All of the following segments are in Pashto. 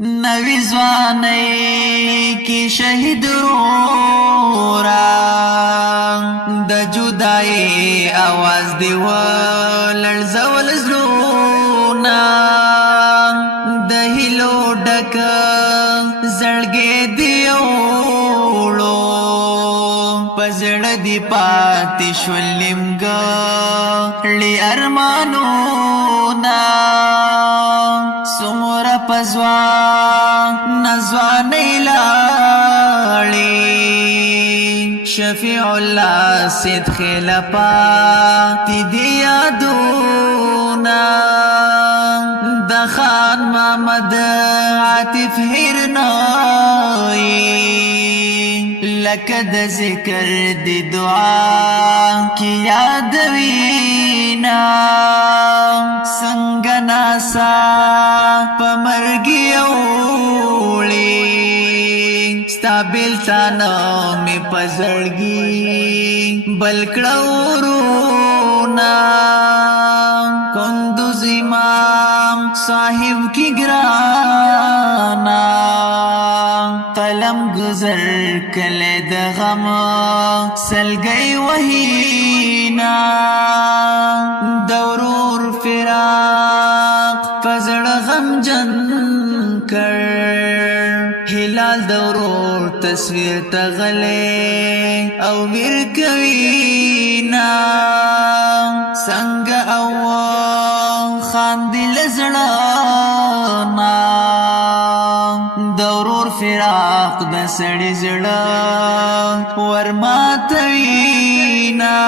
نوی ځوانۍ کی شهید رورا د جدای आवाज دی ولړزول زړونه د هیلو ډک زړګې دی وړو پزړه دی پاتې شولمګړي ارمانونه سمورا پزوان نزوانی لاړي شفیع الله سید خلپا تی دی یادونا د خان محمد عاطف هرنائی لکه د ذکر دی دعا کی یادوینا څنګه ناسا پمرګي اوړي ستابل تانو می پزړګي بلکړورونا کندوز امام صاحب کی ګرانا قلم گزر کله د غم سلګي وهینا دورور فراق فزړ غم جن کر هلال دورور تصویر تغله او ور کوینا څنګه او خاندل زړانا دورور فراق د سړی زړه ورماتوینا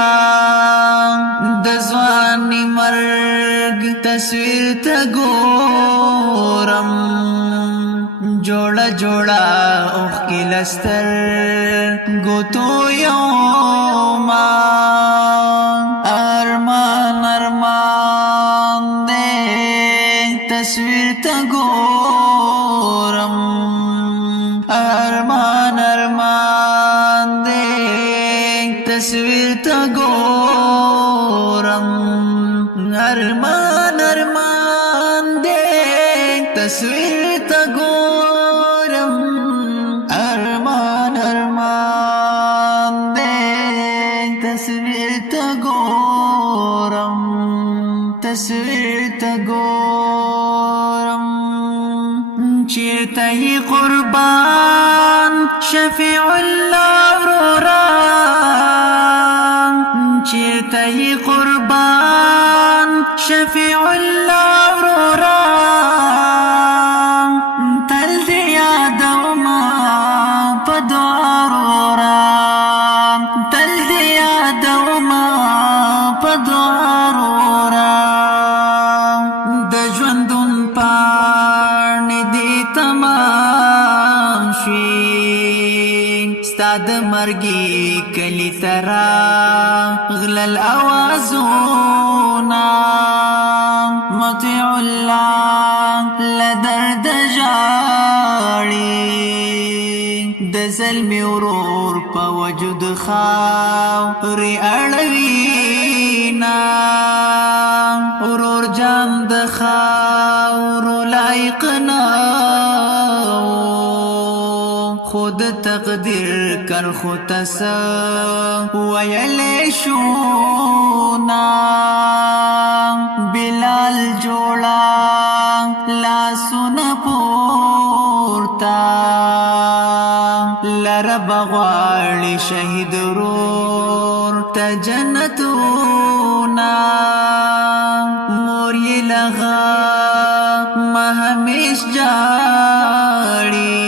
د ځواني مرګ تصویر ته ګورم جوړه جوړه اوخ کې لستر ګوتو یوما ارمان ارمان دې تصویر ته ګورم ارمان ارمان دې تصویر ته ګورم ارمان ارمان دې تصویر ته ګورم ارمان ارمان دې تصویر ته ګورم تصویر ته ګورم چیرته قربان شفیع الله ورورا چیرته قربان شفیع الله ورورا تل دې یادوما په دعا ورورا تل دې یادوما په دعا ورورا د ژوندون پاڼې دې تمام شي ستا د مرګي کلی ترا غلل اوازونا مطیع الله لدرد جاړي د ظلمي ورور په وجود خاورې اړوینا ورور جان د خاورو لایق نه خود تقدیر کر خو تس ویلې شونا بلال جوړا لاسونه پورتا لرب غواړي شهید ورور ته جنتونا مور یې لغا ما همیش جاړي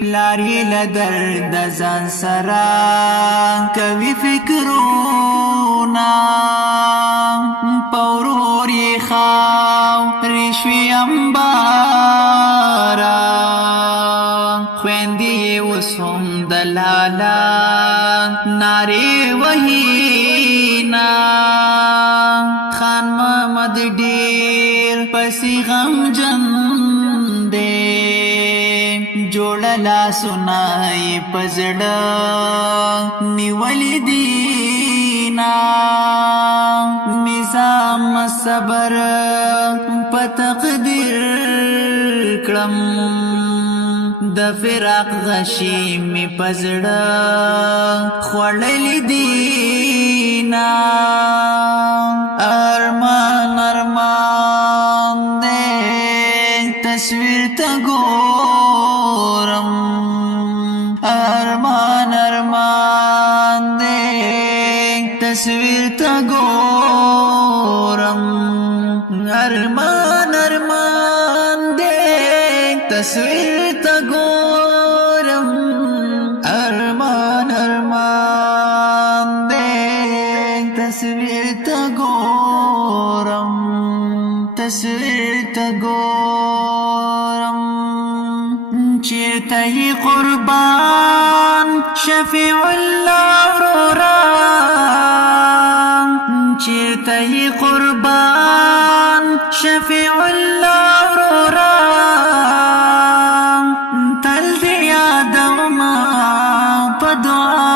پلار یې لدرد ځان سره کوي فکرونه پورور یې خاورې شوي امباره خویندې یې اوس هم د لالا نارې وهینا خان محمد ډېر پسې غمجن دی جوړه لاسونه یې په زړه نیولې دینا نظام صبر په تقدیر کړ کړم د فراق غشي می پزړه خوړلې دینا ارمان ارمان دې تصویر ته ګورم ارمان ارمان دې تصویر ته ګورم ارمان ارمان دې تصویر ته ګورم ارمان ارمان دې تصویر ته ګورم تصویر ته ګورم چیرته یې قربان شفیع الله ورورا چیرته یې قربان شفیع الله ورورا تل دې یادومه په دعا